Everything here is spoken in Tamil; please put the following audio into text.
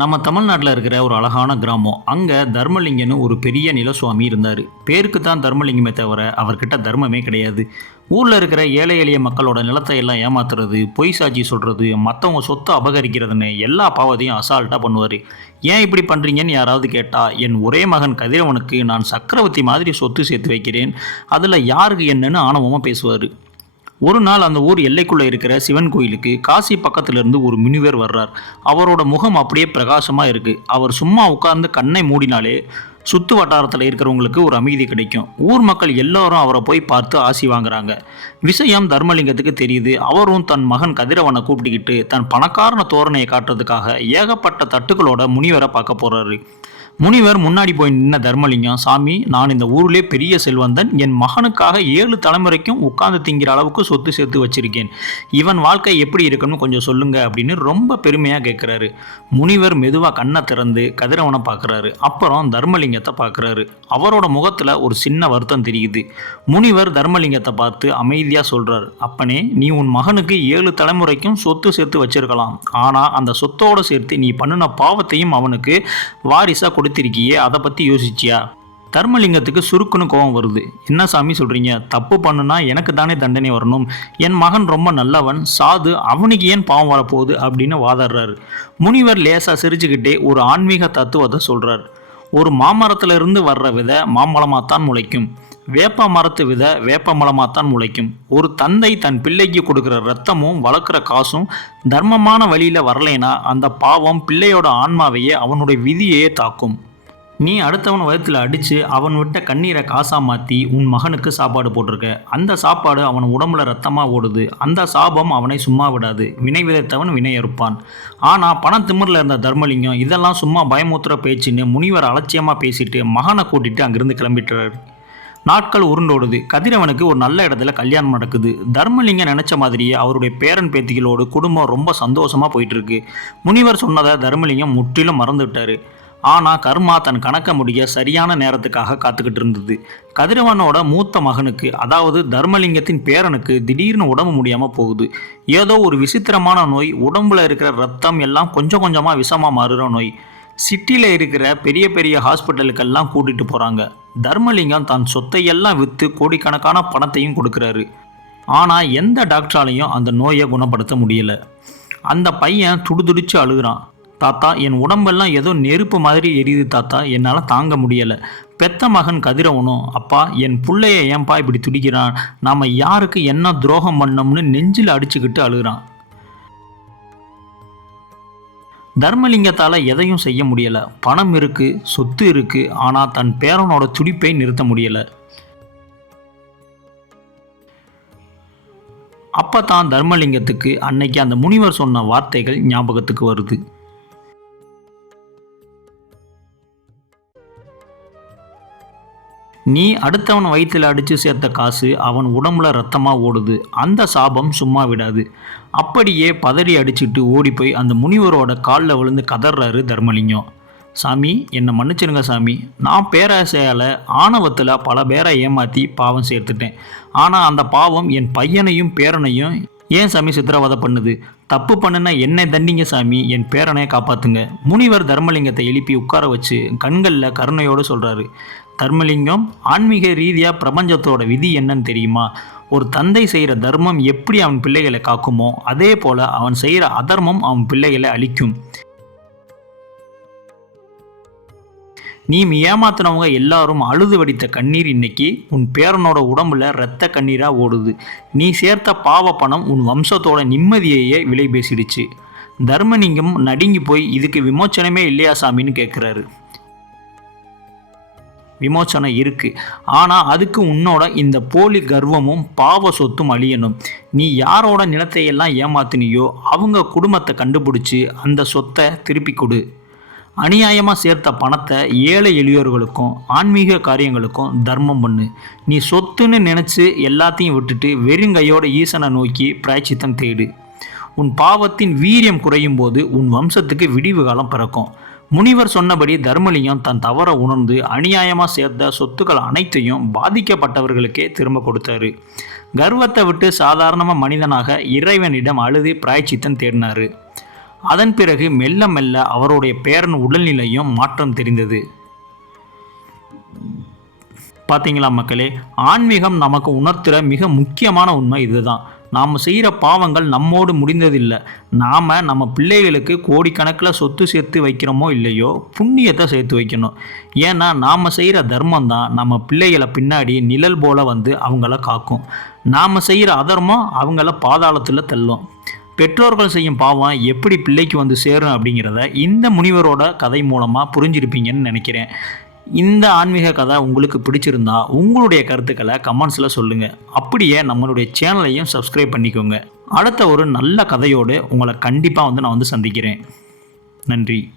நம்ம தமிழ்நாட்டில் இருக்கிற ஒரு அழகான கிராமம். அங்கே தர்மலிங்கன்னு ஒரு பெரிய நிலசுவாமி இருந்தார். பேருக்கு தான் தர்மலிங்கமே தவிர அவர்கிட்ட தர்மமே கிடையாது. ஊரில் இருக்கிற ஏழை எளிய மக்களோட நிலத்தை எல்லாம் ஏமாத்துறது, பொய் சாட்சி சொல்கிறது, மற்றவங்க சொத்தை அபகரிக்கிறதுன்னு எல்லா பாவத்தையும் அசால்ட்டாக பண்ணுவார். ஏன் இப்படி பண்ணுறீங்கன்னு யாராவது கேட்டால், என் ஒரே மகன் கதிரவனுக்கு நான் சக்கரவர்த்தி மாதிரி சொத்து சேர்த்து வைக்கிறேன், அதில் யாருக்கு என்னன்னு ஆணவமாக பேசுவார். ஒரு நாள் அந்த ஊர் எல்லைக்குள்ளே இருக்கிற சிவன் கோயிலுக்கு காசி பக்கத்திலிருந்து ஒரு முனிவர் வர்றார். அவரோட முகம் அப்படியே பிரகாசமாக இருக்குது. அவர் சும்மா உட்கார்ந்து கண்ணை மூடினாலே சுற்று வட்டாரத்தில் இருக்கிறவங்களுக்கு ஒரு அமைதி கிடைக்கும். ஊர் மக்கள் எல்லாரும் அவரை போய் பார்த்து ஆசி வாங்குறாங்க. விஷயம் தர்மலிங்கத்துக்கு தெரியுது. அவரும் தன் மகன் கதிரவனை கூப்பிட்டுக்கிட்டு தன் பணக்காரன தோரணையை காட்டுறதுக்காக ஏகப்பட்ட தட்டுக்களோட முனிவரை பார்க்க போகிறாரு. முனிவர் முன்னாடி போய் நின்ன தர்மலிங்கம், சாமி, நான் இந்த ஊரிலே பெரிய செல்வந்தன். என் மகனுக்காக 7 தலைமுறைக்கும் உட்கார்ந்து திங்கிற அளவுக்கு சொத்து சேர்த்து வச்சிருக்கேன். இவன் வாழ்க்கை எப்படி இருக்குன்னு கொஞ்சம் சொல்லுங்க அப்படின்னு ரொம்ப பெருமையாக கேட்குறாரு. முனிவர் மெதுவாக கண்ணை திறந்து கதிரவனை பார்க்குறாரு. அப்புறம் தர்மலிங்கத்தை பார்க்குறாரு. அவரோட முகத்தில் ஒரு சின்ன வருத்தம் தெரியுது. முனிவர் தர்மலிங்கத்தை பார்த்து அமைதியாக சொல்கிறார், அப்பனே, நீ உன் மகனுக்கு 7 தலைமுறைக்கும் சொத்து சேர்த்து வச்சிருக்கலாம். ஆனால் அந்த சொத்தோடு சேர்த்து நீ பண்ணின பாவத்தையும் அவனுக்கு வாரிசாக கொடுத்திருக்கியே, அதை பற்றி யோசிச்சியா? தர்மலிங்கத்துக்கு சுருக்குன்னு கோபம் வருது. என்ன சாமி சொல்கிறீங்க? தப்பு பண்ணுனா எனக்கு தானே தண்டனை வரணும். என் மகன் ரொம்ப நல்லவன், சாது, அவனுக்கு ஏன் பாவம் வரப்போகுது அப்படின்னு வாதாடுறாரு. முனிவர் லேசாக சிரிச்சுக்கிட்டே ஒரு ஆன்மீக தத்துவத்தை சொல்கிறார். ஒரு மாமரத்திலிருந்து வர்ற விதை மாம்பழமாகத்தான் முளைக்கும். வேப்ப மரத்து விதை வேப்பமரமாகத்தான் முளைக்கும். ஒரு தந்தை தன் பிள்ளைக்கு கொடுக்குற ரத்தமும் வளர்க்குற காசும் தர்மமான வழியில் வரலைன்னா அந்த பாவம் பிள்ளையோட ஆன்மாவையே அவனுடைய விதியையே தாக்கும். நீ அடுத்தவன் வயத்தில் அடித்து அவன் விட்ட கண்ணீரை காசாக மாற்றி உன் மகனுக்கு சாப்பாடு போட்டிருக்க. அந்த சாப்பாடு அவன் உடம்புல ரத்தமாக ஓடுது. அந்த சாபம் அவனை சும்மா விடாது. வினை விதைத்தவன் வினை அறுப்பான். ஆனால் பணம் திமிரில் இருந்த தர்மலிங்கம் இதெல்லாம் சும்மா பயமுத்துற பேச்சுன்னு முனிவர் அலட்சியமாக பேசிட்டு மகனை கூட்டிகிட்டு அங்கிருந்து கிளம்பிட்டுறாரு. நாட்கள் உருண்டோடுது. கதிரவனுக்கு ஒரு நல்ல இடத்துல கல்யாணம் நடக்குது. தர்மலிங்கம் நினைச்ச மாதிரியே அவருடைய பேரன் பேத்திகளோடு குடும்பம் ரொம்ப சந்தோஷமாக போயிட்டு இருக்கு. முனிவர் சொன்னதை தர்மலிங்கம் முற்றிலும் மறந்துவிட்டாரு. ஆனால் கர்மா தன் கணக்க முடிய சரியான நேரத்துக்காக காத்துக்கிட்டு இருந்தது. கதிரவனோட மூத்த மகனுக்கு, அதாவது தர்மலிங்கத்தின் பேரனுக்கு திடீர்னு உடம்பு முடியாமல் போகுது. ஏதோ ஒரு விசித்திரமான நோய். உடம்புல இருக்கிற ரத்தம் எல்லாம் கொஞ்சம் கொஞ்சமாக விஷமாக மாறுற நோய். சிட்டியில் இருக்கிற பெரிய பெரிய ஹாஸ்பிட்டலுக்கெல்லாம் கூட்டிகிட்டு போகிறாங்க. தர்மலிங்கம் தன் சொத்தையெல்லாம் விற்று கோடிக்கணக்கான பணத்தையும் கொடுக்குறாரு. ஆனால் எந்த டாக்டராலையும் அந்த நோயை குணப்படுத்த முடியலை. அந்த பையன் துடிதுடிச்சு அழுகிறான். தாத்தா, என் உடம்பெல்லாம் ஏதோ நெருப்பு மாதிரி எரியுது தாத்தா, என்னால் தாங்க முடியலை. பெத்த மகன் கதிரவனும், அப்பா, என் பிள்ளைய ஏன்பா இப்படி துடிக்கிறான், நாம் யாருக்கு என்ன துரோகம் பண்ணோம்னு நெஞ்சில் அடிச்சுக்கிட்டு அழுகிறான். தர்மலிங்கத்தால் எதையும் செய்ய முடியலை. பணம் இருக்குது, சொத்து இருக்குது, ஆனால் தன் பேரனோட துடிப்பை நிறுத்த முடியலை. அப்போ தான் தர்மலிங்கத்துக்கு அன்னைக்கு அந்த முனிவர் சொன்ன வார்த்தைகள் ஞாபகத்துக்கு வருது. நீ அடுத்தவன் வயிற்றில் அடித்து சேர்த்த காசு அவன் உடம்புல ரத்தமாக ஓடுது. அந்த சாபம் சும்மா விடாது. அப்படியே பதறி அடிச்சுட்டு ஓடி போய் அந்த முனிவரோட காலில் விழுந்து கதறாரு தர்மலிங்கம். சாமி, என்னை மன்னிச்சிருங்க சாமி. நான் பேராசையால் ஆணவத்தில் பல பேரை ஏமாற்றி பாவம் சேர்த்துட்டேன். ஆனால் அந்த பாவம் என் பையனையும் பேரனையும் ஏன் சாமி சித்திரவதை பண்ணுது? தப்பு பண்ணுனா என்னை தண்டிங்க சாமி, என் பேரனை காப்பாற்றுங்க. முனிவர் தர்மலிங்கத்தை எழுப்பி உட்கார வச்சு கண்களில் கருணையோடு சொல்கிறாரு. தர்மலிங்கம், ஆன்மீக ரீதியாக பிரபஞ்சத்தோட விதி என்னன்னு தெரியுமா? ஒரு தந்தை செய்கிற தர்மம் எப்படி அவன் பிள்ளைகளை காக்குமோ, அதே போல் அவன் செய்கிற அதர்மம் அவன் பிள்ளைகளை அழிக்கும். நீ ஏமாத்தினவங்க எல்லாரும் அழுது வடித்த கண்ணீர் இன்னைக்கு உன் பேரனோட உடம்புல இரத்த கண்ணீராக ஓடுது. நீ சேர்த்த பாவ பணம் உன் வம்சத்தோட நிம்மதியையே விலை பேசிடுச்சு. தர்மலிங்கம் நடுங்கி போய், இதுக்கு விமோச்சனமே இல்லையா சாமின்னு கேட்குறாரு. விமோச்சனம் இருக்குது, ஆனால் அதுக்கு உன்னோட இந்த போலி கர்வமும் பாவ சொத்தும் அழியணும். நீ யாரோட நிலத்தையெல்லாம் ஏமாத்தினியோ அவங்க குடும்பத்தை கண்டுபிடிச்சி அந்த சொத்தை திருப்பி கொடு. அநியாயமாக சேர்த்த பணத்தை ஏழை எளியோர்களுக்கும் ஆன்மீக காரியங்களுக்கும் தர்மம் பண்ணு. நீ சொத்துன்னு நினச்சி எல்லாத்தையும் விட்டுட்டு வெறுங்கையோட ஈசனை நோக்கி பிராய்ச்சித்தம் தேடு. உன் பாவத்தின் வீரியம் குறையும் போது உன் வம்சத்துக்கு விடிவு காலம் பிறக்கும். முனிவர் சொன்னபடி தர்மலிங்கம் தன் தவறை உணர்ந்து அநியாயமாக சேர்த்த சொத்துக்கள் அனைத்தையும் பாதிக்கப்பட்டவர்களுக்கே திரும்ப கொடுத்தாரு. கர்வத்தை விட்டு சாதாரணமாக மனிதனாக இறைவனிடம் அழுது பிராய்ச்சித்தம் தேடினார். அதன் பிறகு மெல்ல மெல்ல அவருடைய பேரன் உடல்நிலையும் மாற்றம் தெரிந்தது. பார்த்தீங்களா மக்களே, ஆன்மீகம் நமக்கு உணர்த்துகிற மிக முக்கியமான உண்மை இதுதான். நாம் செய்கிற பாவங்கள் நம்மோடு முடிந்ததில்லை. நாம் நம்ம பிள்ளைகளுக்கு கோடிக்கணக்கில் சொத்து சேர்த்து வைக்கிறோமோ இல்லையோ, புண்ணியத்தை சேர்த்து வைக்கணும். ஏன்னா நாம் செய்கிற தர்மம் தான் நம்ம பிள்ளைகளை பின்னாடி நிழல் போல வந்து அவங்கள காக்கும். நாம் செய்கிற அதர்மம் அவங்கள பாதாளத்தில் தள்ளும். பெற்றோர்கள் செய்யும் பாவம் எப்படி பிள்ளைக்கு வந்து சேரும் அப்படிங்கிறத இந்த முனிவரோட கதை மூலமாக புரிஞ்சிருப்பீங்கன்னு நினைக்கிறேன். இந்த ஆன்மீக கதை உங்களுக்கு பிடிச்சிருந்தா உங்களுடைய கருத்துக்களை கமெண்ட்ஸில் சொல்லுங்கள். அப்படியே நம்மளுடைய சேனலையும் சப்ஸ்கிரைப் பண்ணிக்கோங்க. அடுத்த ஒரு நல்ல கதையோடு உங்களை கண்டிப்பாக நான் சந்திக்கிறேன். நன்றி.